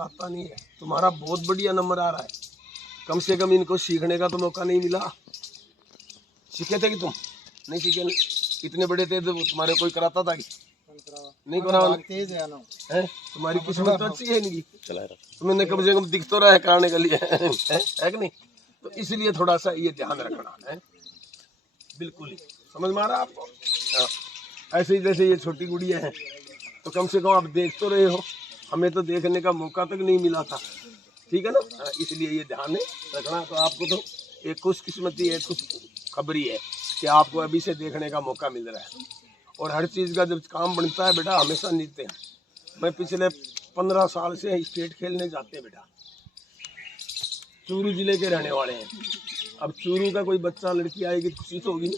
तो आता नहीं है। तुम्हारा बहुत बढ़िया नंबर आ रहा है, कम से कम इनको सीखने का तो मौका नहीं मिला। सीखे थे कि तुम नहीं सीखे? इतने बड़े थे तो तुम्हारे कोई कराता था कि नहीं? करा तेज है तुम्हारी किस्मत तो अच्छी है इनकी, तुमने कम से कम दिख तो रहा है कराने के लिए है कि नहीं? तो इसलिए थोड़ा सा ये ध्यान रखना है। बिल्कुल ही समझ में आ रहा है आपको? ऐसे ही जैसे ये छोटी गुड़िया है तो कम से कम आप देख तो रहे हो, हमें तो देखने का मौका तक नहीं मिला था, ठीक है ना? इसलिए ये ध्यान रखना। तो आपको तो एक खुशकिस्मती है, खुश खबरी है कि आपको अभी से देखने का मौका मिल रहा है। और हर चीज़ का जब काम बनता है बेटा हमेशा जीतते हैं। मैं पिछले 15 साल से स्टेट खेलने जाते हैं बेटा, चूरू जिले के रहने वाले हैं। अब चूरू का कोई बच्चा लड़की आएगी खुशी तो होगी,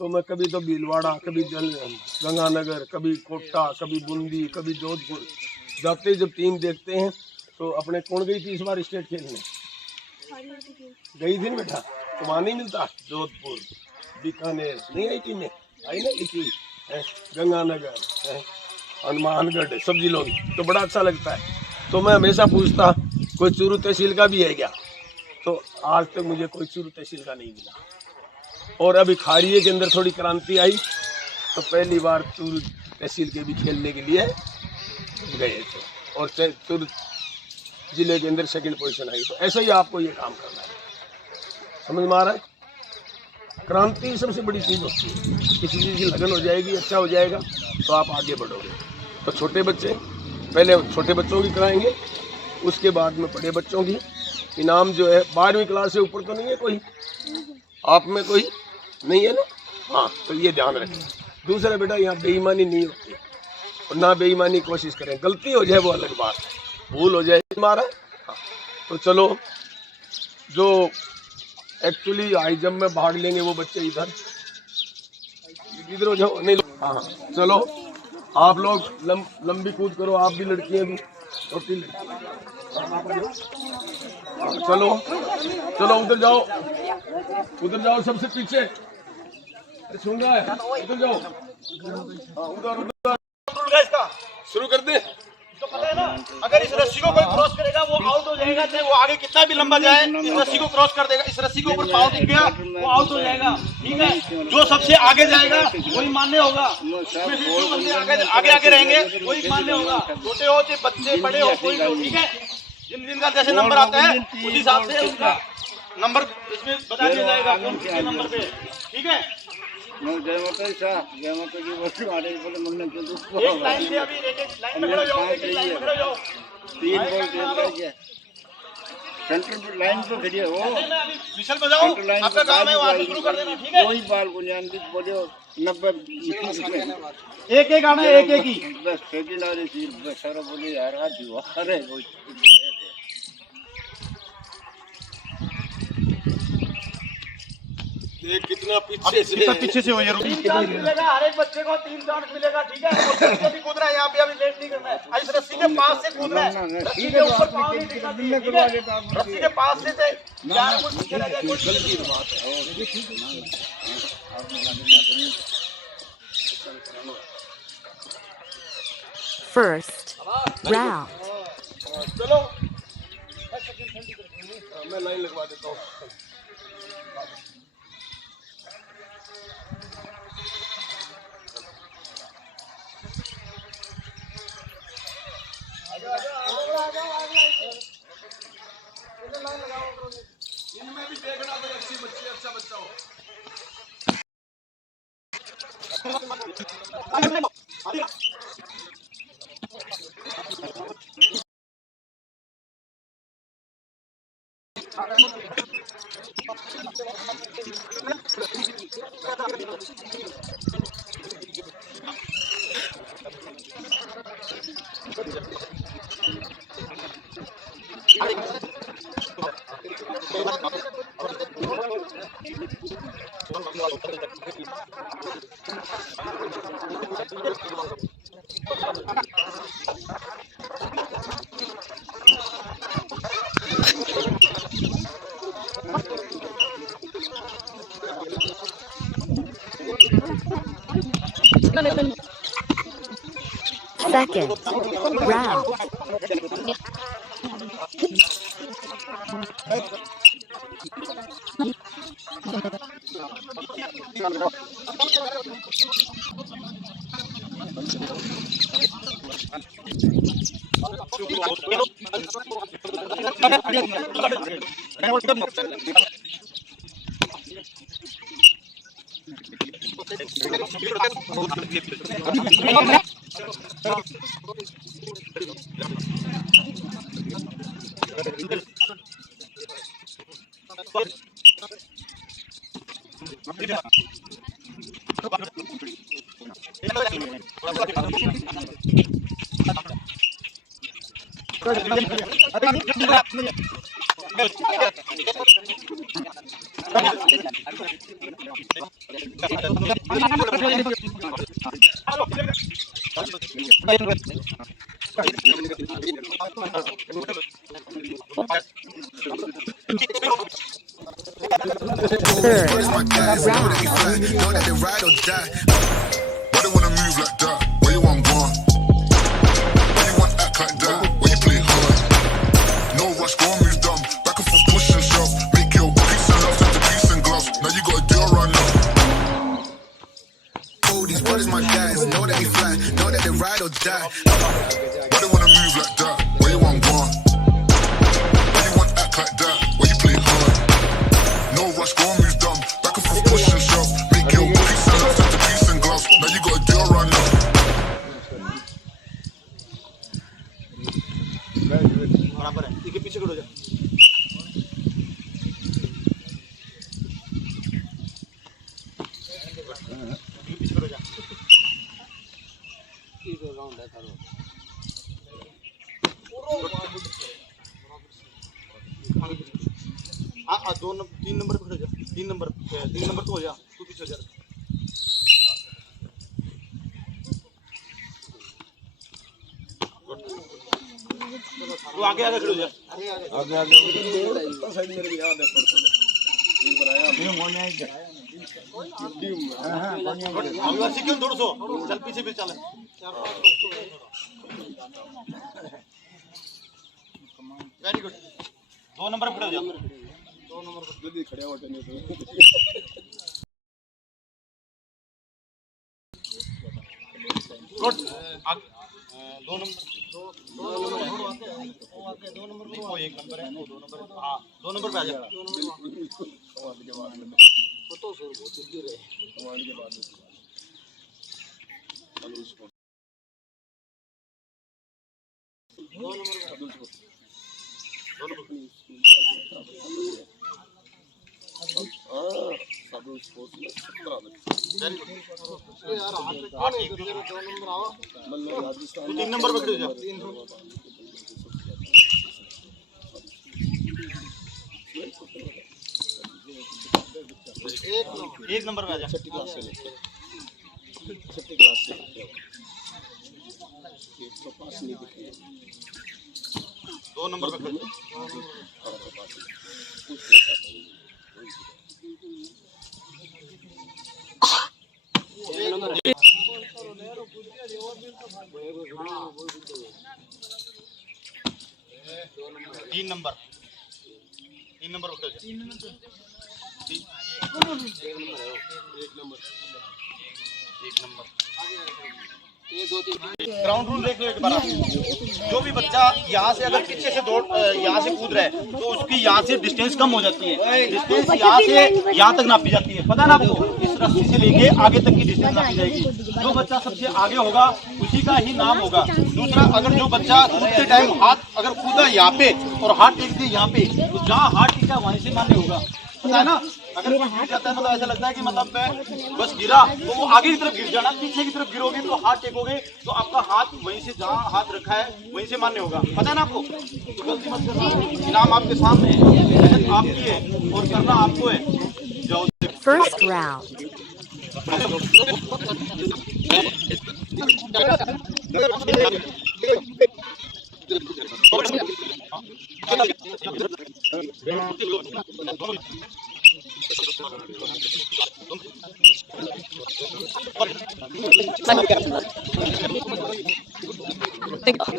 तो मैं कभी तो भीलवाड़ा, कभी गंगानगर, कभी कोटा, कभी बूंदी, कभी जोधपुर जाते ही जब टीम देखते हैं तो अपने कौन गई थी इस बार स्टेट खेलने? गई थी बेटा, तो वहाँ नहीं मिलता? जोधपुर, बीकानेर नहीं आई टीमें? आई ना, लिखी गंगानगर, हनुमानगढ़, सब जिलों की, तो बड़ा अच्छा लगता है। तो मैं हमेशा पूछता कोई चूरू तहसील का भी है क्या, तो आज तक मुझे कोई चूरू तहसील का नहीं मिला। और अभी खाड़िए के अंदर थोड़ी क्रांति आई तो पहली बार चूरू तहसील के भी खेलने के लिए गए थे और चूरू जिले के अंदर सेकंड पोजीशन आई। तो ऐसा ही आपको ये काम करना है, समझ में आ रहा है? क्रांति सबसे बड़ी चीज़ होती है, किसी चीज़ की लगन हो जाएगी, अच्छा हो जाएगा तो आप आगे बढ़ोगे। तो छोटे बच्चे पहले छोटे बच्चों की कराएंगे, उसके बाद में बड़े बच्चों की। इनाम जो है 12वीं क्लास से ऊपर तो नहीं है कोई आप में? कोई नहीं है ना? हाँ, तो ये ध्यान रखें। दूसरा बेटा यहाँ बेईमानी नहीं होती, और ना बेईमानी कोशिश करें, गलती हो जाए वो अलग बात है, भूल हो जाए हमारा। हाँ, तो चलो जो एक्चुअली हाई जंप में भाग लेंगे वो बच्चे इधर हो जाओ, नहीं? हाँ चलो आप लोग लंबी कूद करो, आप भी लड़कियाँ भी, छोटी चलो चलो उधर जाओ सबसे पीछे, सुन रहा है? उधर जाओ, उधर शुरू कर दे। तो पता है ना, अगर इस रस्सी को कोई क्रॉस करेगा वो आउट हो जाएगा, चाहे वो आगे कितना भी लंबा जाए, इस रस्सी को क्रॉस कर देगा। इस रस्सी के ऊपर पाँव दिख गया वो आउट हो जाएगा, ठीक है? जो सबसे आगे जाएगा वही मान्य होगा, इसमें जो बंदे आगे आगे रहेंगे वही मान्य होगा, छोटे हो चाहे बच्चे बड़े हो कोई हो, ठीक है? जिनका जैसे नंबर आता है उस हिसाब से उसका नंबर इसमें बता दिया जाएगा कौन किस नंबर पे, ठीक है? जय माता जय माता की बोल मारे बोले मुन्ने को एक लाइन से अभी एक लाइन में खड़े जाओ, एक लाइन में खड़े जाओ, 3 बॉल खेल रहा है, सेंटर लाइन पे खड़ी है वो, विशल बजाओ, आपका काम है वहां से शुरू कर देना, ठीक है? कोई बाल बुनियाद भी बोले 90 एक एक आना है, एक ही बस सेकंड आ रही थी, बस सारा बोले यार आज दीवार है वो। देख कितना पीछे से हो यार, मिलेगा हर एक बच्चे को 3 चांस मिलेगा, ठीक है? और भी कूद रहा है यहाँ पे, अभी लेट नहीं करना है, इस रस्सी के पास से कूद रहा है, रस्सी के ऊपर पाँव नहीं दिखना चाहिए, ठीक है? रस्सी के पास से यार कुछ चला जाए, कुछ गलती बात है। First round. चलो मैं लाइन लगवा देता हूँ। इनमें भी देखना कोई अच्छी बच्ची अच्छा बच्चा हो। Second round. Third round. Know that they ride or die. Why they wanna move like that? Where you want gone? Why you want act like that? Why you play hard? No rush, go and move dumb. Back and forth, push and shove. Make your peace and love into peace and gloves. Now you gotta do it right now. Oh, these brothers my guys. Know that they fly. Know that they ride or die. Why they wanna move like that? Where you want gone? Why you want act like that? Why you play hard? No rush, go and move dumb. Back and forth, push and shove. Make your peace and love into peace and gloves. Now you gotta do it right now. बराबर है, ठीक है, पीछे खड़े हो जा। पीछे खड़े हो जा। हाँ, 3 नंबर पे खड़े हो जा। 3 नंबर तो हो जा, तू पीछे हो जा। तू आगे खड़े हो जा। आगे आगे साइड मेरे भी याद है क्यों थोड़ा सो चल पीछे भी चल। Very good. 2 नंबर पे खड़े हो जा। 2 नंबर पे जल्दी खड़े हो जाने दो। गुड। 2 नंबर 2 नंबर पे वो 1 नंबर है, 2 नंबर। हाँ, 2 नंबर पे आ जा। तू 3 नंबर पे खड़े हो जा। 1 नंबर पे आ जा। छठी क्लास से 105 नहीं दिखे। 2 नंबर पे खड़े हो जा। तीन नंबर पे खड़े हो जा। 1 नंबर। ग्राउंड रूल देख लो एक बार। जो भी बच्चा यहाँ से अगर पीछे से यहाँ से कूद रहा है तो उसकी यहाँ से डिस्टेंस कम हो जाती है। डिस्टेंस यहाँ से यहाँ तक नापी जाती है, पता है ना आपको? इस रस्सी से लेके आगे तक की डिस्टेंस नापी जाएगी। जो बच्चा सबसे आगे होगा उसी का ही नाम होगा। दूसरा, अगर जो बच्चा कूदते टाइम हाथ अगर कूदा यहाँ पे और हाथ टेक दे यहाँ पे, तो जहाँ हाथ टिका वहीं से मान्य होगा, पता है ना? अगर कोई गिर जाता है मतलब ऐसा लगता है कि मतलब मैं बस गिरा, तो वो आगे की तरफ गिर जाना। पीछे की तरफ गिरोगे तो हाथ टेकोगे तो आपका हाथ वहीं से जहाँ हाथ रखा है वहीं से मान्य होगा, पता है ना आपको? तो गलती मत करना। इनाम आपके सामने है, मेहनत आपकी है और करना आपको है। जाओ। First round. Thank you.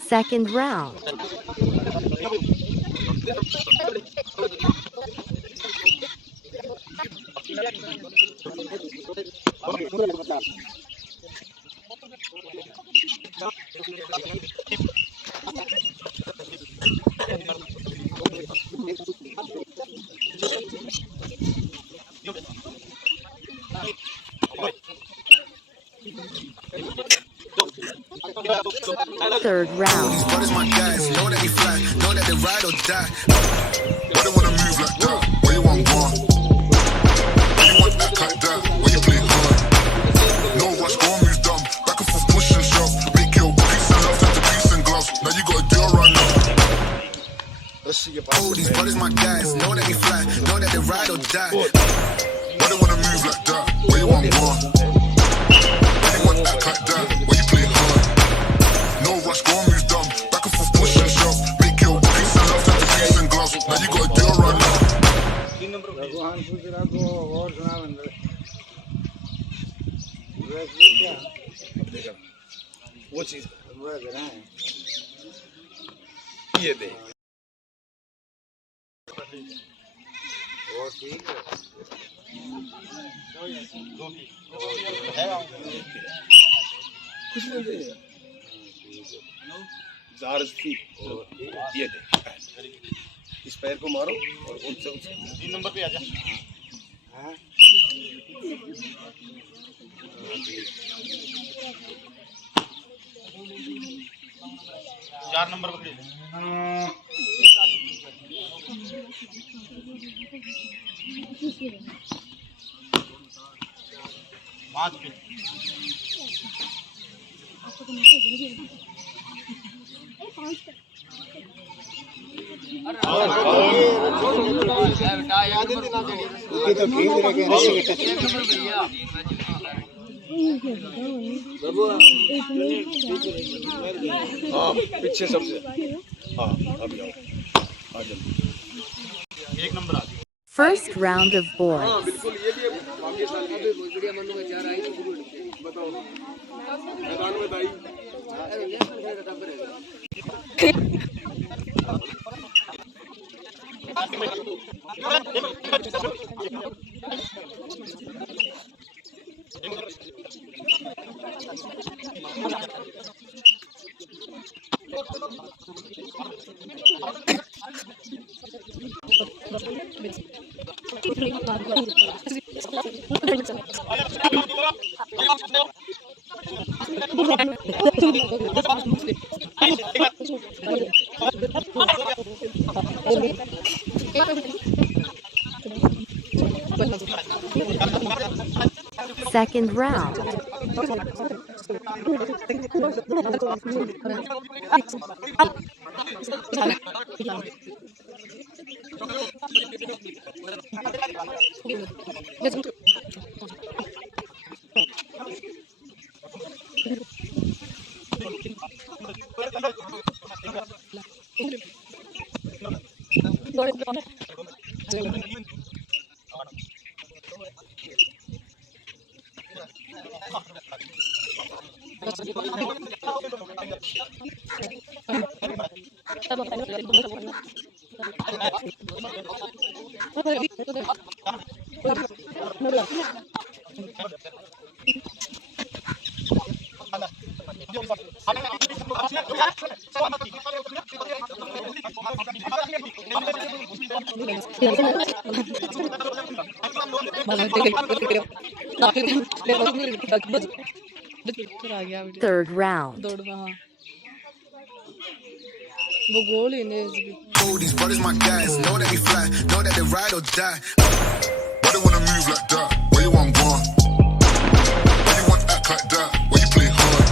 Second round. Third round. What is my guys? Know that they fly, know that they ride or die. Why they wanna move like that? Where you want one? Why you want act like that? Where you play hard? No rush, go and move dumb. Back and forth, push and shove. Make your peace and love turn to peace and gloves. Now you got a deal right now. Oh, these brothers my guys. Know that they fly, know that they ride or die. Why they wanna move like that? Where you want one? Why you want act like that? Where you play hard? No rush, go and move dumb. Back and forth, push and shove. Make your peace and love turn to peace and gloves. Now you got a deal right now. भगवान पूछरा को और सुना बंदर क्या वो चीज वो करा है ये दे वो ठीक है कुछ नहीं दे जार थी ये दे इस पैर को मारो और उनसे 3 नंबर पे आ जा। हाँ 4 नंबर पकड़ी। 5 पे ये तो ठीक रहे हाँ पीछे सबसे हाँ अभी आओ आ जल्दी 1 नंबर आ गया। First round of boys. हाँ बिल्कुल ये भी भाग्यशाली है बढ़िया मन में चाह रहा है बताओ मैदान में दाई Second round. Third round. वो गोल ही नहीं Oh, these brothers my guys. Know that they fly, know that they ride or die. Why they wanna move like that? Where you want one? Why you want act like that? Where you play hard?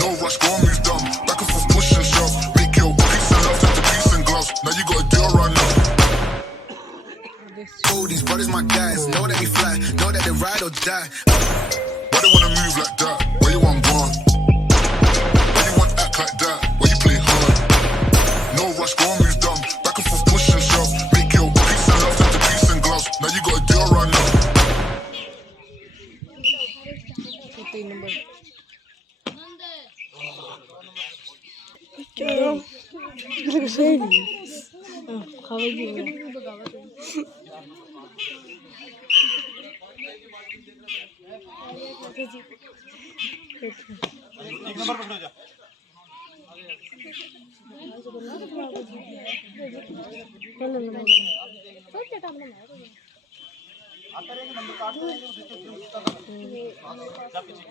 No rush, go and move dumb. Back and forth, push and shove. Make your peace and love turn to peace and gloves. Now you got a deal right now. Oh, these brothers my guys. Know that they fly, know that they ride or die. Why they wanna move like that? Where you want one? Why you want act like that? Where you play hard? No rush, go and move dumb. Back and forth, push and shove. Make your peace and love turn to peace and gloves. Now you got a deal right now. 3 number एक number पकड़ो जा आता रहेगा number काट देंगे जा पीछे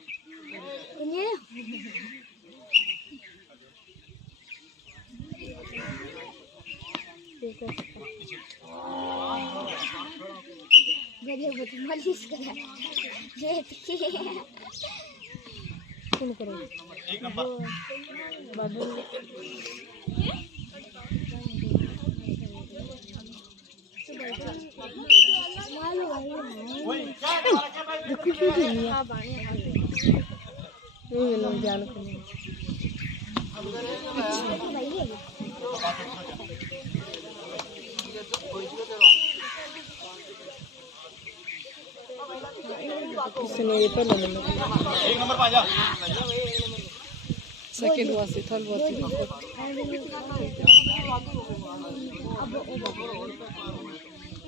एक नंबर वही एक नंबर पे आ जा सेकंड हुआ से थर्ड हुआ थी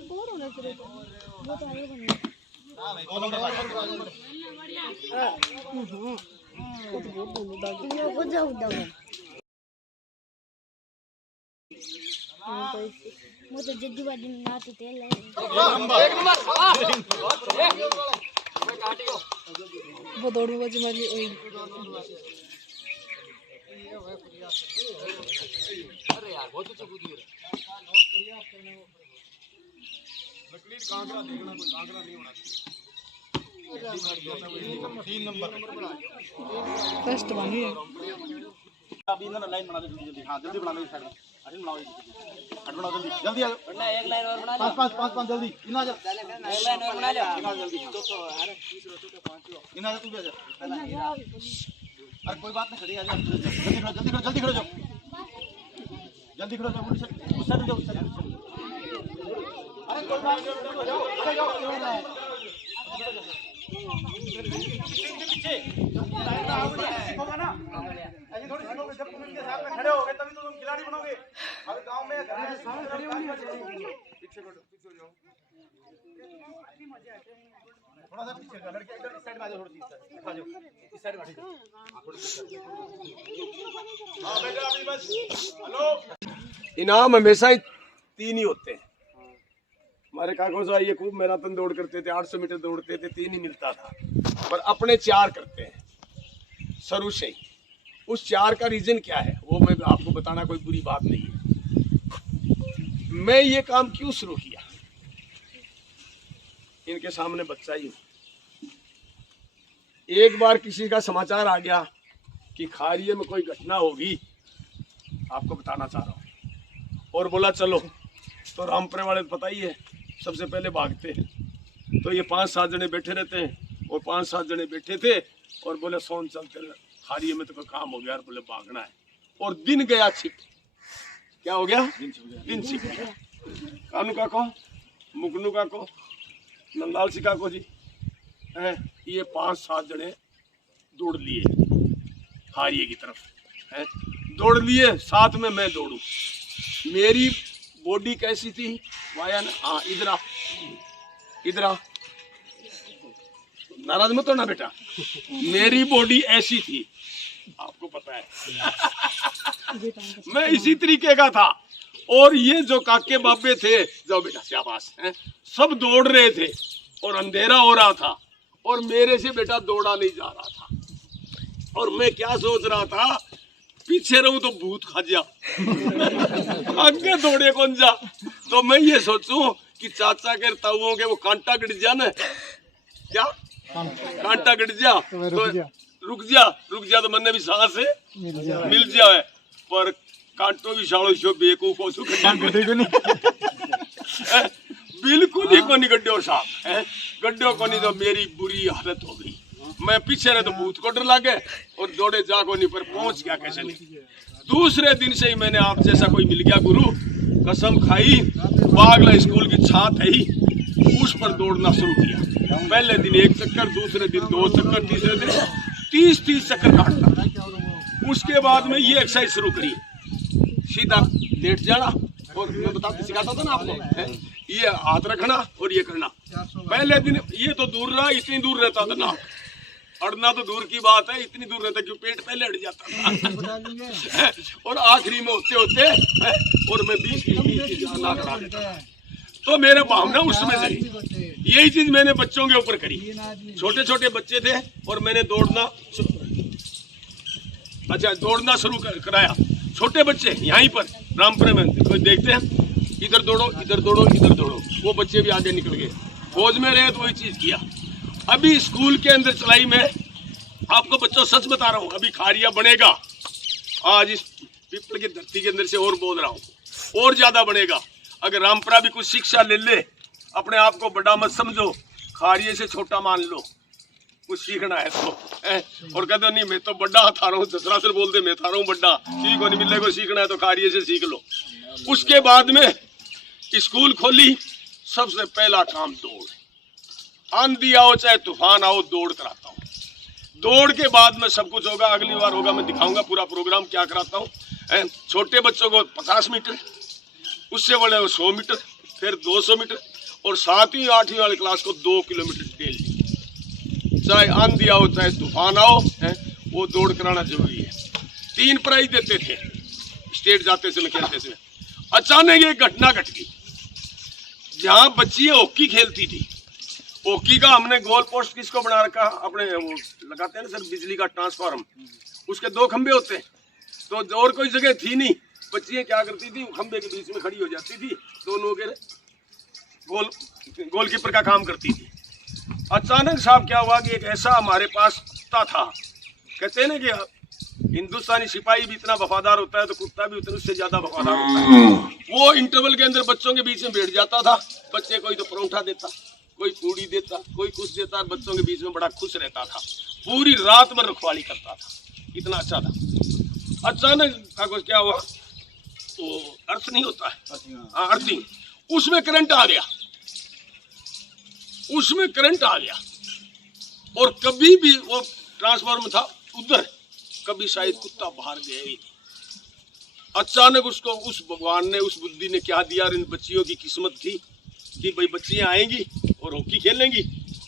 दो नंबर वो दौड़ने बाजी मारी वही तीन नंबर फर्स्ट बनी है अभी ना लाइन बना दे जल्दी हाँ जल्दी बना दे साइड में बनाओ हट बनाओ जल्दी जल्दी आ जाओ एक लाइन और बना लो पांच जल्दी इना जा एक लाइन और बना लो इना जल्दी इना जा तू भी आ जा अरे कोई बात नहीं खड़ी आ जा जल्दी खड़ो जाओ जल्दी खड़ो जाओ उस साइड जाओ अरे कोई बात नहीं जाओ अरे जाओ पीछे सीखोगे ना ऐसे थोड़ी सीखोगे जब तुम इनके साथ में खड़े होगे तभी तो तुम खिलाड़ी बनोगे अभी गांव में पीछे हो जाओ थोड़ा सा पीछे लड़के इधर इस साइड में आ जाओ थोड़ी सी आ जाओ इस साइड में बैठो हां बेटा अभी बस हेलो इनाम हमेशा ही 3 ही होते हैं। हमारे काकों से ये खूब मैराथन दौड़ करते थे, 800 मीटर दौड़ते थे, 3 ही मिलता था, पर अपने 4 करते हैं शुरू से ही। उस 4 का रीजन क्या है वो मैं आपको बताना कोई बुरी बात नहीं है। मैं ये काम क्यों शुरू किया, इनके सामने बच्चा ही हूं। एक बार किसी का समाचार आ गया कि खारिये में कोई घटना होगी, आपको बताना चाह रहा हूँ, और बोला चलो, तो रामपुरे वाले पता ही है सबसे पहले भागते हैं। तो ये 5-7 जने बैठे रहते हैं, और 5-7 जने बैठे थे और बोले सोन चलते खारिये में तो कोई काम हो गया, बोले भागना है। और दिन गया छिप, क्या हो गया, दिन छिप गया। कानू का को, मुगनू का को, नंदलाल सिंह को जी ये 5-7 जने दौड़ लिए खारिये की तरफ है, दौड़ लिए, साथ में मैं दौड़ू। मेरी बॉडी कैसी थी वाया, हाँ इधर आ नाराज मत होना बेटा, मेरी बॉडी ऐसी थी, आपको पता है मैं इसी तरीके का था। और ये जो काके बाबे थे, जाओ बेटा शाबाश हैं, सब दौड़ रहे थे और अंधेरा हो रहा था, और मेरे से बेटा दौड़ा नहीं जा रहा था। और मैं क्या सोच रहा था, पीछे रहूं तो भूत खा जा, आगे दौड़े कौन जा। तो मैं ये सोचूं कि चाचा के ताऊओं के वो कांटा गिर जा ना, क्या कांटा गिर जा तो रुक जा तो मन भी सांस मिल जाए, पर कांटो भी सालो शो बेकूफ हो सु बिल्कुल ही कोनी गड्ढो साहब, गड्ढो कोनी तो मेरी बुरी हालत हो गई। मैं पीछे रहे तो भूत को डर लगे, और दौड़े जागो नहीं, पर पहुंच गया कैसे नहीं। दूसरे दिन से ही मैंने आप जैसा कोई मिल गया गुरु, कसम खाई, बागला स्कूल की छात है ही, उस पर दौड़ना शुरू किया। पहले दिन 1 चक्कर, दूसरे दिन 2 चक्कर, तीसरे दिन 30 चक्कर काटना। उसके बाद में ये एक्सरसाइज शुरू करी, सीधा लेट जाना, और मैं सिखाता था ना आपको, ये हाथ रखना और ये करना। पहले दिन ये तो दूर रहा, इतनी दूर रहता था ना, अड़ना तो दूर की बात है, इतनी दूर रहता क्यों पेट पहले अड़ जाता था और आखिरी में होते होते और मैं 20 ना करा देता। तो मेरा भावना उसमें से यही चीज मैंने बच्चों के ऊपर करी। छोटे छोटे बच्चे थे और मैंने दौड़ना शुरू कराया। छोटे बच्चे यहीं पर रामपुर में कोई देखते हैं, इधर दौड़ो इधर दौड़ो इधर दौड़ो, वो बच्चे भी आगे निकल गए। फौज में रहे तो वही चीज किया। अभी स्कूल के अंदर चलाई में आपको बच्चों सच बता रहा हूँ, अभी खारिया बनेगा। आज इस पीपल की धरती के अंदर से और बोल रहा हूँ, और ज्यादा बनेगा। अगर रामपुरा भी कुछ शिक्षा ले ले, अपने आप को बड़ा मत समझो, खारिये से छोटा मान लो, कुछ सीखना है तो और कहते नहीं मैं तो बड़ा था रहा हूँ, दसरा से बोलते मैं था रहा हूँ बड़ा, ठीक हो नहीं मिलने को सीखना है तो खारिये से सीख लो। उसके बाद में स्कूल खोली, सबसे पहला काम दौड़, आंधी आओ चाहे तूफान आओ दौड़ कराता हूँ। दौड़ के बाद में सब कुछ होगा, अगली बार होगा मैं दिखाऊंगा पूरा प्रोग्राम क्या कराता हूँ। छोटे बच्चों को 50 मीटर, उससे बड़े 100 मीटर, फिर 200 मीटर, और 7वीं 8वीं वाली क्लास को 2 किलोमीटर डेली, चाहे आंधी आओ चाहे तूफान आओ, वो दौड़ कराना जरूरी है। 3 प्राइज देते थे स्टेट जाते समय, खेलते समय। अचानक एक घटना घट गई, जहाँ बच्चियां हॉकी खेलती थी, हॉकी का हमने गोल पोस्ट किसको बना रखा, अपने वो लगाते हैं ना सर बिजली का ट्रांसफार्म, उसके 2 खंबे होते हैं, तो और कोई जगह थी नहीं। बच्चियां क्या करती थी, खंबे के बीच में खड़ी हो जाती थी, दोनों के गोलकीपर का काम करती थी। अचानक साहब क्या हुआ कि एक ऐसा हमारे पास कुत्ता था, कहते हैं ना कि हिंदुस्तानी सिपाही भी इतना वफादार होता है तो कुत्ता भी उतना उससे ज्यादा वफादार होता है। वो इंटरवल के अंदर बच्चों के बीच में बैठ जाता था, बच्चे कोई तो परोठा देता, कोई पूड़ी देता, कोई कुछ देता, बच्चों के बीच में बड़ा खुश रहता था, पूरी रात भर रखवाली करता था, इतना अच्छा था। अचानक कुछ क्या हुआ, तो अर्थ नहीं होता है, हाँ अर्थिंग, उसमें करंट आ गया, उसमें करंट आ गया, और कभी भी वो ट्रांसफार्मर था उधर, कभी शायद कुत्ता बाहर गया ही। अचानक उसको उस भगवान ने, उस बुद्धि ने क्या दिया, इन बच्चियों की किस्मत थी कि भाई बच्चियां आएंगी और हॉकी खेलेंगी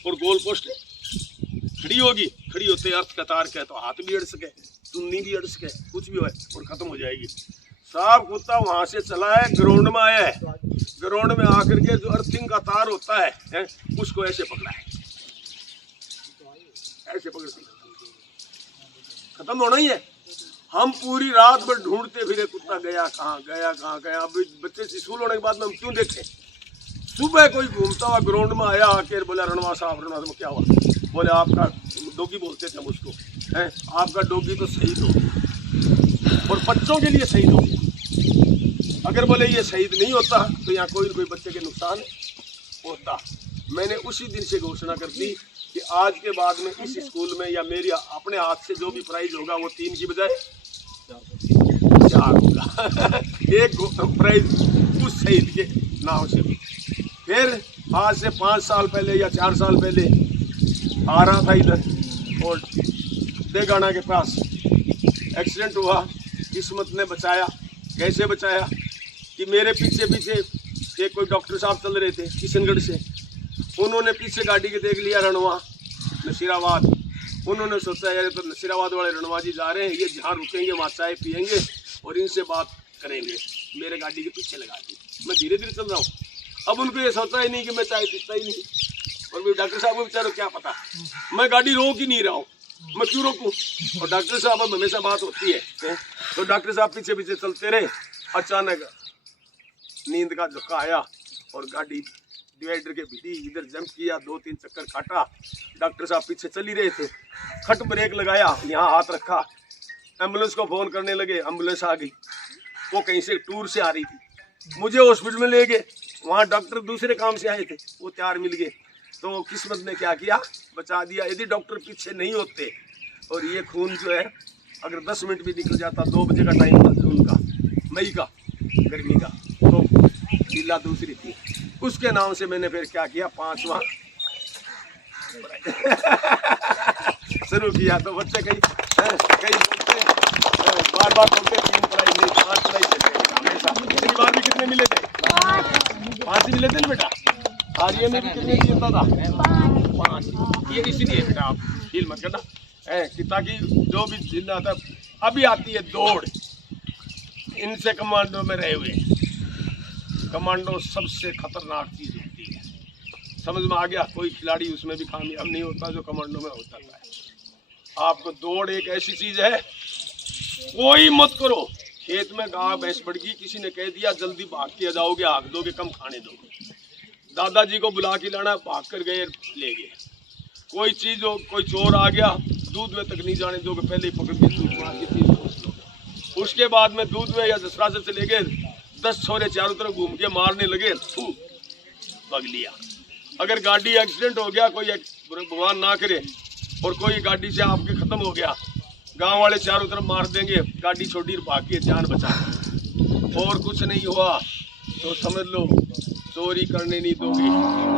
और गोल पोस्ट खड़ी होगी, खड़ी होते अर्थ कतार के तो हाथ भी अड़ सके, चुन्नी भी अड़ सके, कुछ भी हो और खत्म हो जाएगी। साहब कुत्ता वहां से चला है, ग्राउंड में आया है, ग्राउंड में आकर के जो अर्थिंग का तार होता है उसको ऐसे पकड़ा है, ऐसे पकड़ खत्म होना ही है। हम पूरी रात भर ढूंढते फिरे, कुत्ता गया कहाँ गया कहाँ गया। अब बच्चे स्कूल होने के बाद में हम क्यों देखें, सुबह कोई घूमता हुआ ग्राउंड में आया, आके बोला रणवा साहब क्या हुआ, बोले आपका डॉगी, बोलते थे हम उसको, आपका डॉगी तो शहीद हो गया, और बच्चों के लिए शहीद हो गया। अगर बोले ये शहीद नहीं होता तो यहाँ कोई कोई बच्चे के नुकसान होता। मैंने उसी दिन से घोषणा कर दी कि आज के बाद में इस स्कूल में या मेरी अपने हाथ से जो भी प्राइज होगा वो 3 की बजाय 4 होगा एक प्राइज उस शहीद के नाम से। फिर आज से 5 साल पहले या 4 साल पहले आ रहा था इधर और देगाना के पास एक्सीडेंट हुआ, किस्मत ने बचाया। कैसे बचाया कि मेरे पीछे पीछे एक कोई डॉक्टर साहब चल रहे थे किशनगढ़ से, उन्होंने पीछे गाड़ी के देख लिया रणवा नसीराबाद, उन्होंने सोचा यार तो नसीराबाद वाले रणवा जी जा रहे हैं, ये जहाँ रुकेंगे वहाँ चाय पियेंगे और इनसे बात करेंगे, मेरे गाड़ी के पीछे लगा दी। मैं धीरे धीरे चल रहा हूँ, अब उनको ये सोचा ही नहीं कि मैं चाय पीता ही नहीं, और भी डॉक्टर साहब को बेचारे क्या पता, मैं गाड़ी रोक ही नहीं रहा हूँ, मैं क्यों रोकूं। और डॉक्टर साहब अब हमेशा बात होती है तो डॉक्टर साहब पीछे पीछे चलते रहे। अचानक नींद का झोंका आया और गाड़ी डिवाइडर के भिड़ी, इधर जंप किया, 2-3 चक्कर काटा। डॉक्टर साहब पीछे चल ही रहे थे, खट ब्रेक लगाया, यहाँ हाथ रखा, एम्बुलेंस को फोन करने लगे, एम्बुलेंस आ गई। वो कहीं से टूर से आ रही थी, मुझे हॉस्पिटल में ले गए, वहाँ डॉक्टर दूसरे काम से आए थे, वो तैयार मिल गए। तो किस्मत ने क्या किया, बचा दिया। यदि डॉक्टर पीछे नहीं होते और ये खून जो है अगर 10 मिनट भी निकल जाता, 2 बजे का टाइम था जून का, मई का, गर्मी का, तो लीला दूसरी थी। उसके नाम से मैंने फिर क्या किया, 5वां शुरू किया तो बच्चे कई बोलते बार बोलते 3 पढ़ाई नहीं 5 पढ़ाई चलेगी हमेशा। पिछली बार भी कितने मिले थे? 5 ही मिले थे ना बेटा। और ये में भी कितने जीता था? 5। ये इसलिए बेटा आप फील मत करना कि ताकि जो भी जिंदा आता है। अभी आती है दौड़, इनसे कमांडो में रहे हुए। कमांडो सबसे खतरनाक चीज होती है, समझ में आ गया? कोई खिलाड़ी उसमें भी कामयाब नहीं होता जो कमांडो में होता है। आपको दौड़ एक ऐसी चीज है, कोई मत करो। खेत में गाय भैंस बढ़ गई, किसी ने कह दिया जल्दी भाग के जाओगे, आग दोगे, कम खाने दोगे। दादाजी को बुला के लाना, भाग कर गए, ले गए। कोई चीज हो, कोई चोर आ गया, दूध में तक नहीं जाने दोगे, पहले ही पकड़ के दूध बना के चीज। उसके बाद में दूध में या दसरा से ले गए, 10 छोरे चारों तरफ घूम के मारने लगे, भाग लिया। अगर गाड़ी एक्सीडेंट हो गया, कोई भगवान ना करे, और कोई गाड़ी से आपके खत्म हो गया, गांव वाले चारों तरफ मार देंगे, गाड़ी छोटी भाग के जान बचा। और कुछ नहीं हुआ तो समझ लो चोरी करने नहीं दोगे,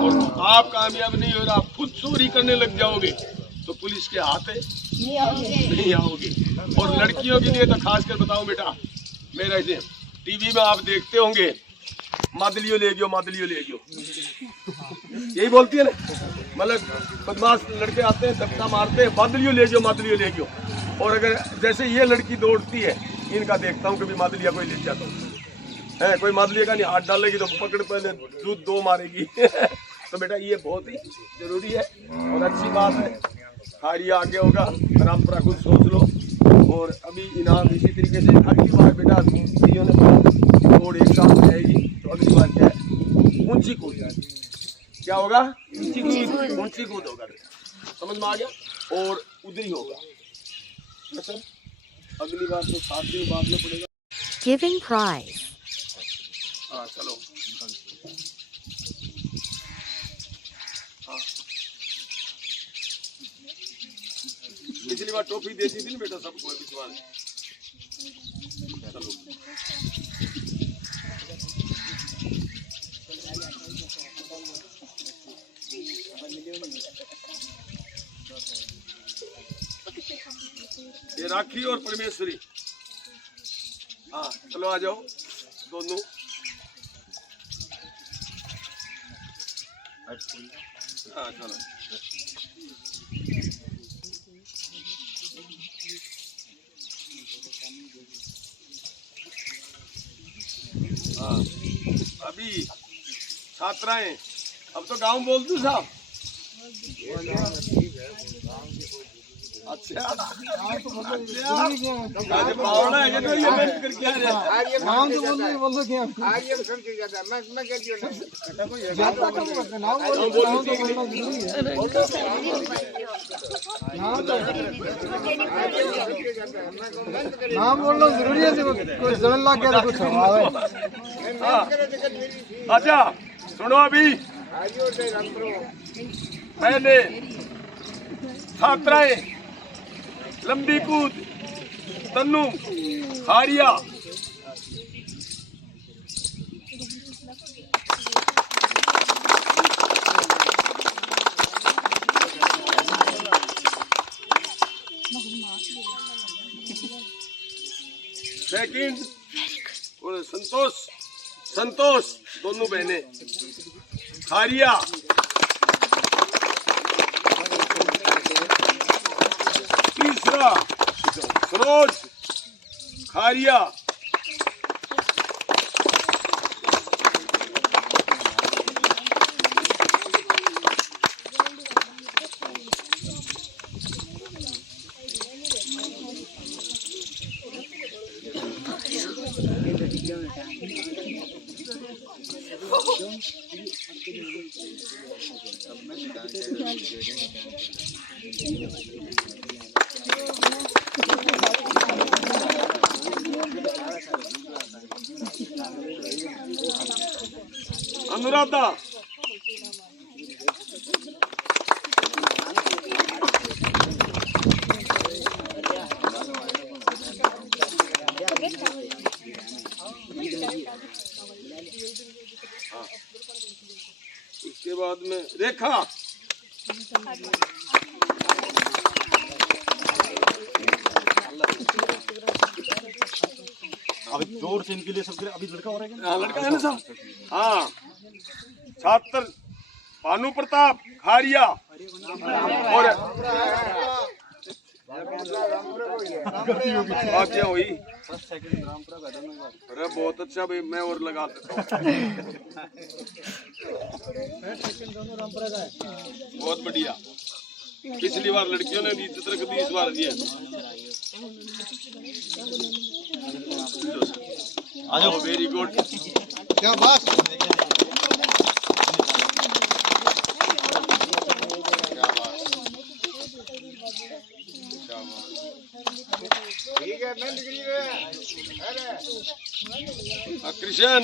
और आप कामयाब नहीं हो रहा, आप खुद चोरी करने लग जाओगे तो पुलिस के हाथ नहीं आओगे। और लड़कियों के लिए तो खास कर बताऊं बेटा, मेरा इसे टीवी में आप देखते होंगे, मादलियो ले गयो, मादलियो ले गयो, यही बोलती है ना। मतलब बदमाश लड़के आते हैं, धक्का मारते हैं, मादलियो ले गयो, मादलियो ले गयो। और अगर जैसे ये लड़की दौड़ती है, इनका देखता हूँ कभी मादलिया कोई ले जाता हूँ, है कोई मादलिया का नहीं, हाथ डालेगी तो पकड़ पहले दूध 2 मारेगी। तो बेटा ये बहुत ही जरूरी है और अच्छी बात है। हारिया आगे होगा, परंपरा कुछ सोच लो। और अभी इनाम इसी तरीके से अगली बार बेटा ने दौड़ एक साथ जाएगी, तो अगली बार क्या है, ऊंची कूद। क्या होगा? ऊंची कूद होगा बेटा, समझ में आ गया? और उधर ही होगा सर। अगली बार तो 7 दिन बाद में पड़ेगा। Giving prize. हाँ चलो, हाँ पिछली बार टोपी देती थी ना बेटा सबको, विश्वास। चलो ये राखी और परमेश्वरी। हाँ चलो आ जाओ दोनों। हाँ चलो हाँ अभी छात्राएं, अब तो गांव बोल दूं साहब। अच्छा पावड़ा है तो ये मेहनत करके आ रहे नाम तो बोलो क्या आर्यन संख्या ज्यादा मैं कह दियो ज्यादा कम नाम बोलना जरूरी है, कोई जलन लग गया तो कुछ आवे। अच्छा सुनो, अभी पहले छात्राएं लंबी कूद, तन्नू, हारिया, सेकंड और संतोष दोनों बहनें, हारिया, तीसरा सरोज, खारिया, अनुराधा, उसके बाद में रेखा, अभी जोर से इनके लिए सबके लिए अभी लड़का हो रहा है क्या? लड़का है ना सब। हाँ, छात्र भानु प्रताप खारिया और क्या हुई? अरे बहुत अच्छा भाई, मैं और लगा देता हूँ। बहुत बढ़िया। पिछली बार लड़कियों ने भी चित्र कभी इस बार दिया। आ जाओ, वेरी गुड। क्या बात। कृष्ण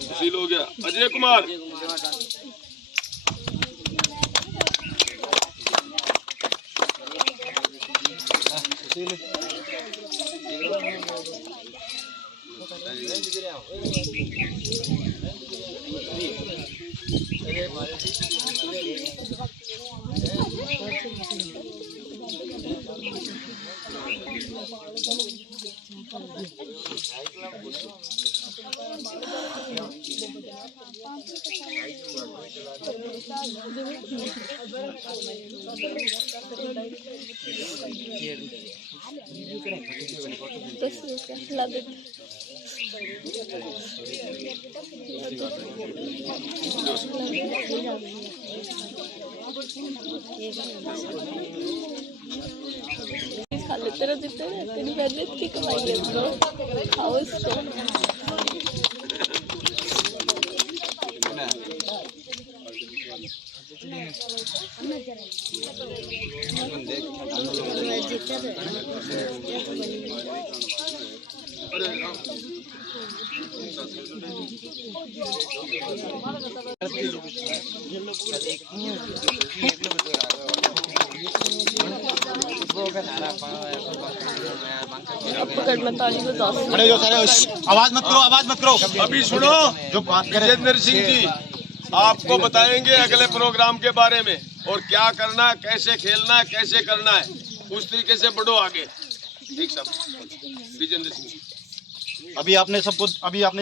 सुशील हो गया। अजय कुमार तेरा जितने तेरी मेहनत की कमाई है ब्रो, खाओ इसको। पकड़ना ताली को आवाज मत करो, आवाज मत करो। अभी सुनो, जो बात विजेंद्र सिंह जी आपको बताएंगे अगले प्रोग्राम के बारे में, और क्या करना है, कैसे खेलना है, कैसे करना है, उस तरीके से बढ़ो आगे। ठीक सब विजेंद्र सिंह। अभी आपने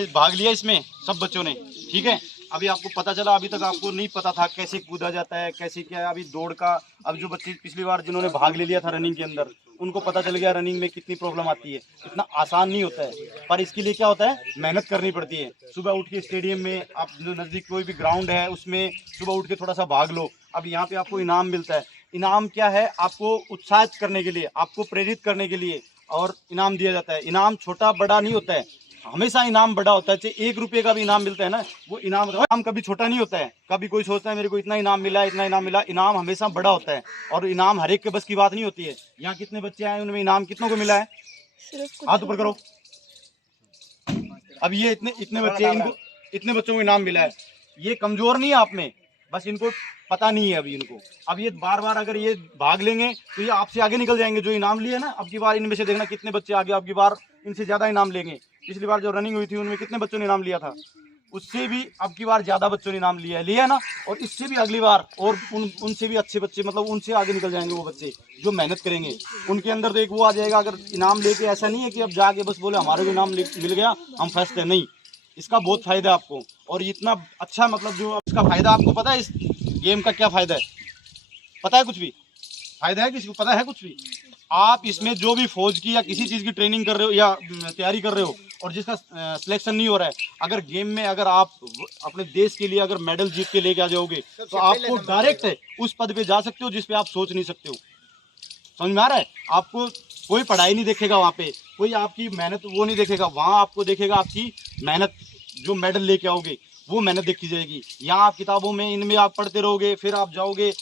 भाग लिया इसमें, सब बच्चों ने, ठीक है। अभी आपको पता चला, अभी तक आपको नहीं पता था कैसे कूदा जाता है, कैसे क्या है। अभी दौड़ का, अब जो बच्चे पिछली बार जिन्होंने भाग ले लिया था रनिंग के अंदर, उनको पता चल गया रनिंग में कितनी प्रॉब्लम आती है। इतना आसान नहीं होता है, पर इसके लिए क्या होता है, मेहनत करनी पड़ती है। सुबह उठ के स्टेडियम में, आप जो नज़दीक कोई भी ग्राउंड है उसमें सुबह उठ के थोड़ा सा भाग लो। अब यहाँ पे आपको इनाम मिलता है। इनाम क्या है, आपको उत्साहित करने के लिए, आपको प्रेरित करने के लिए और इनाम दिया जाता है। इनाम छोटा बड़ा नहीं होता है, हमेशा इनाम बड़ा होता है। चाहे 1 रुपये का भी इनाम मिलता है ना, वो इनाम कभी छोटा नहीं होता है। कभी कोई सोचता है मेरे को इतना इनाम मिला, इतना इनाम मिला। इनाम हमेशा बड़ा होता है, और इनाम हर एक के बस की बात नहीं होती है। यहाँ कितने बच्चे आए, उनमें इनाम कितनों को मिला है, हाथ ऊपर करो। अब ये इतने बच्चे, इनको इतने बच्चों को इनाम मिला है। ये कमजोर नहीं है आप में, बस इनको पता नहीं है अभी इनको। अब ये बार बार अगर ये भाग लेंगे तो ये आपसे आगे निकल जाएंगे। जो इनाम लिए ना, अब की बार इनमें से देखना कितने बच्चे आगे, अब की बार इनसे ज़्यादा इनाम लेंगे। पिछली बार जो रनिंग हुई थी उनमें कितने बच्चों ने इनाम लिया था, उससे भी अब की बार ज़्यादा बच्चों ने इनाम लिया है ना। और इससे भी अगली बार और उनसे भी अच्छे बच्चे, मतलब उनसे आगे निकल जाएंगे वो बच्चे जो मेहनत करेंगे। उनके अंदर तो एक वो आ जाएगा, अगर इनाम लेके ऐसा नहीं है कि अब जाके बस बोले हमारे को इनाम मिल गया हम फर्स्ट है, नहीं। इसका बहुत फ़ायदा है आपको, और इतना अच्छा, मतलब जो इसका फ़ायदा आपको पता है, इस गेम का क्या फ़ायदा है, पता है कुछ भी? फ़ायदा है किसी को पता है कुछ भी? आप इसमें जो भी फौज की या किसी चीज़ की ट्रेनिंग कर रहे हो या तैयारी कर रहे हो, और जिसका सिलेक्शन नहीं हो रहा है, अगर गेम में अगर आप अपने देश के लिए अगर मेडल जीत के लेके आ जाओगे तो आपको डायरेक्ट उस पद पे जा सकते हो जिस पे आप सोच नहीं सकते हो। समझ में आ रहा है? आपको कोई पढ़ाई नहीं देखेगा वहाँ पे, कोई आपकी मेहनत वो नहीं देखेगा, वहाँ आपको देखेगा आपकी मेहनत, जो मेडल लेके आओगे वो मेहनत देखी जाएगी। यहाँ आप किताबों में इनमें आप पढ़ते रहोगे, फिर आप जाओगे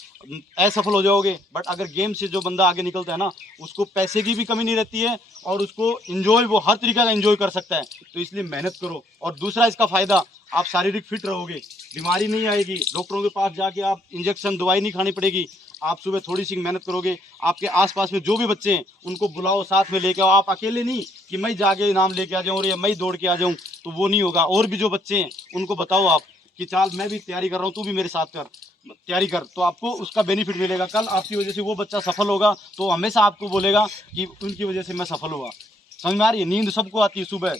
असफल हो जाओगे। बट अगर गेम से जो बंदा आगे निकलता है ना, उसको पैसे की भी कमी नहीं रहती है और उसको इंजॉय, वो हर तरीके का इंजॉय कर सकता है। तो इसलिए मेहनत करो। और दूसरा इसका फ़ायदा, आप शारीरिक फिट रहोगे, बीमारी नहीं आएगी, डॉक्टरों के पास जाके आप इंजेक्शन दवाई नहीं खानी पड़ेगी। आप सुबह थोड़ी सी मेहनत करोगे, आपके आसपास में जो भी बच्चे हैं उनको बुलाओ, साथ में लेके आओ। आप अकेले नहीं कि मैं जाके इनाम लेके आ जाऊँ या मैं दौड़ के आ जाऊँ, तो वो नहीं होगा। और भी जो बच्चे हैं उनको बताओ आप कि चाल मैं भी तैयारी कर रहा हूँ, तू भी मेरे साथ कर, तैयारी कर, तो आपको उसका बेनिफिट मिलेगा। कल आपकी वजह से वो बच्चा सफल होगा तो हमेशा आपको बोलेगा कि उनकी वजह से मैं सफल हुआ। समझ में आ रही है? नींद सबको आती है, सुबह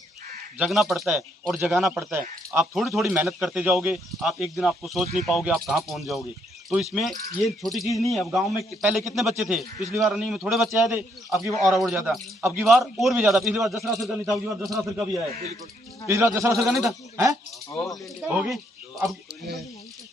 जगना पड़ता है और जगाना पड़ता है। आप थोड़ी थोड़ी मेहनत करते जाओगे, आप एक दिन आपको सोच नहीं पाओगे आप कहाँ पहुँच जाओगे। तो इसमें ये छोटी चीज़ नहीं है। अब गांव में पहले कितने बच्चे थे? पिछली बार रनिंग में थोड़े बच्चे आए थे, अब की बार और ज़्यादा, अब की बार और भी ज़्यादा। पिछली बार 10 सर का नहीं था, अब की बार 10 सर का भी आया। पिछली बार 10 सर का नहीं था, हैं? होगी अब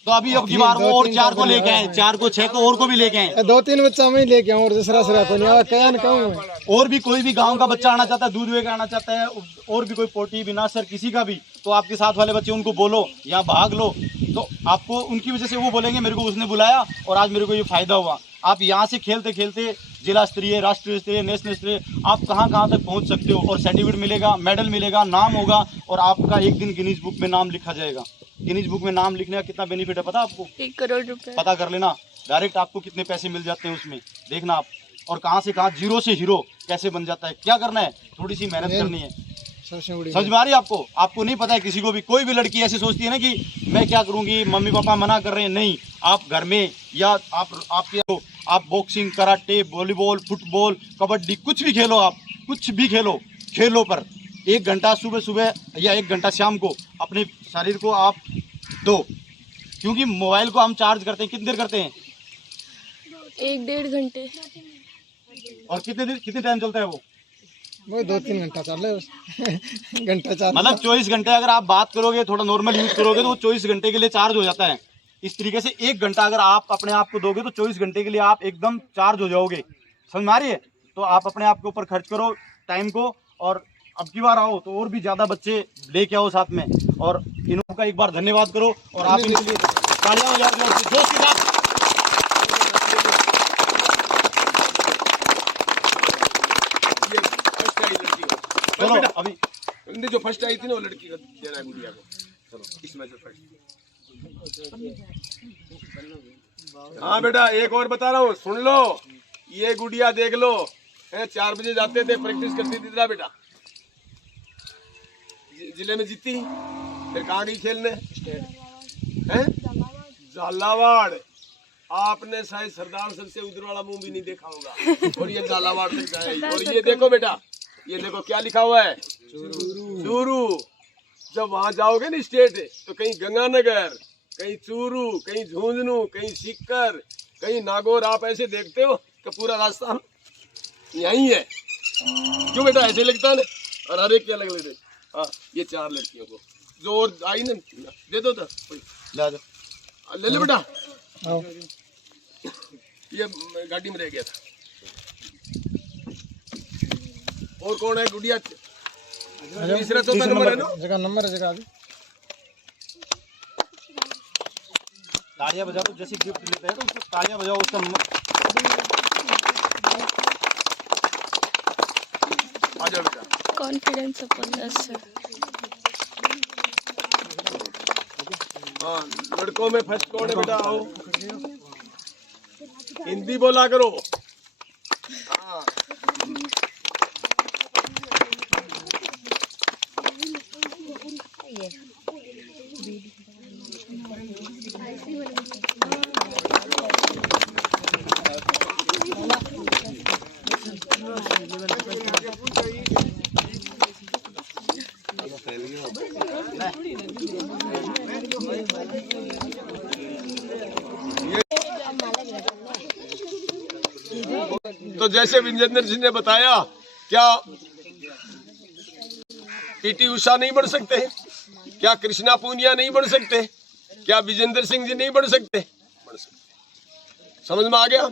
तो अभी अब की बार वो और 4 को लेके आए, 4 को 6 को और को भी लेके आए। 2-3 बच्चा मैं लेके आऊँ और दूसरा सरा को नहीं क्या न कहूँ। और भी कोई भी गांव का बच्चा आना चाहता है, दूध लेकर आना चाहता है, और भी कोई पोटी बिना सर किसी का भी, तो आपके साथ वाले बच्चे उनको बोलो या भाग लो, तो आपको उनकी वजह से वो बोलेंगे मेरे को उसने बुलाया और आज मेरे को ये फायदा हुआ। आप यहाँ से खेलते खेलते जिला स्तरीय, राष्ट्रीय स्तरीय, नेशनल स्तरीय, आप कहाँ कहाँ तक पहुँच सकते हो। और सर्टिफिकेट मिलेगा, मेडल मिलेगा, नाम होगा और आपका एक दिन गिनीज बुक में नाम लिखा जाएगा। गिनीज बुक में नाम लिखने का कितना बेनिफिट है पता आपको? 1 करोड़ रुपए। पता कर लेना, डायरेक्ट आपको कितने पैसे मिल जाते हैं उसमें, देखना आप। और कहाँ से कहाँ जीरो से हीरो कैसे बन जाता है। क्या करना है? थोड़ी सी मेहनत करनी है। समझ में आ रही है आपको? आपको नहीं पता है किसी को भी। कोई भी लड़की ऐसे सोचती है ना कि मैं क्या करूंगी, मम्मी पापा मना कर रहे हैं। नहीं, आप घर में या आप boxing, karate, volleyball, football, kabaddi, कुछ भी खेलो, आप कुछ भी खेलो पर 1 घंटा सुबह सुबह या 1 घंटा शाम को अपने शरीर को आप दो। क्योंकि मोबाइल को हम चार्ज करते हैं, कितनी देर करते हैं? 1-1.5 घंटे। और कितने टाइम चलता है वो? 2-3 घंटा चल रहे घंटा चार, मतलब 24 घंटे अगर आप बात करोगे, थोड़ा नॉर्मल यूज करोगे तो वो 24 घंटे के लिए चार्ज हो जाता है। इस तरीके से 1 घंटा अगर आप अपने आप को दोगे तो 24 घंटे के लिए आप एकदम चार्ज हो जाओगे। समझ में आ रही है? तो आप अपने आप के ऊपर खर्च करो टाइम को। और अब की बार आओ तो और भी ज़्यादा बच्चे लेके आओ साथ में, और इन्हों का एक बार धन्यवाद करो। और आप इनके लिए तालियां हो जाओ जोश के साथ। चलो अभी जो फर्स्ट आई थी ना वो लड़की का देना है गुड़िया को। चलो इसमें से फर्स्ट। हाँ बेटा, एक और बता रहा हूँ, सुन लो। ये गुड़िया देख लो, 4 बजे जाते थे, प्रैक्टिस करती थी ना बेटा, जिले में जीती, फिर कहाँ गई खेलने? हैं? झालावाड़। आपने शायद सरदार सर से उधर वाला मुंह भी नहीं देखा होगा, और ये झालावाड़ तक जाए। और ये देखो बेटा, ये देखो क्या लिखा हुआ है, चूरू। जब वहां जाओगे ना स्टेट, तो कहीं गंगानगर, कहीं चूरू, कहीं झुंझुनू, कहीं सीकर, कहीं नागौर, आप ऐसे देखते हो कि पूरा राजस्थान यही है। क्यों बेटा ऐसे लगता है ना? और हर एक क्या लग लेते। हाँ, ये 4 लड़कियों को जो और आई ना, दे दो तो ले ले बेटा। ये गाड़ी में रह गया था। और कौन है? गुड़िया तीसरा चौथा नंबर है ना? जगह नंबर है, जगह आगे तालियां बजाओ। तो जैसे गिफ्ट लेते हैं तो उसको तालियां बजाओ, उसका आ जाओ बेटा। कॉन्फिडेंस अपन 10 सर। हाँ, लड़कों में फर्स्ट कौन है बेटा? आओ, हिंदी बोला करो। हाँ। तो जैसे विजेंद्र जी ने बताया, क्या पीटी उषा नहीं बन सकते? क्या कृष्णा पूनिया नहीं बन सकते? क्या विजेंद्र सिंह जी नहीं बन सकते? समझ में आ गया?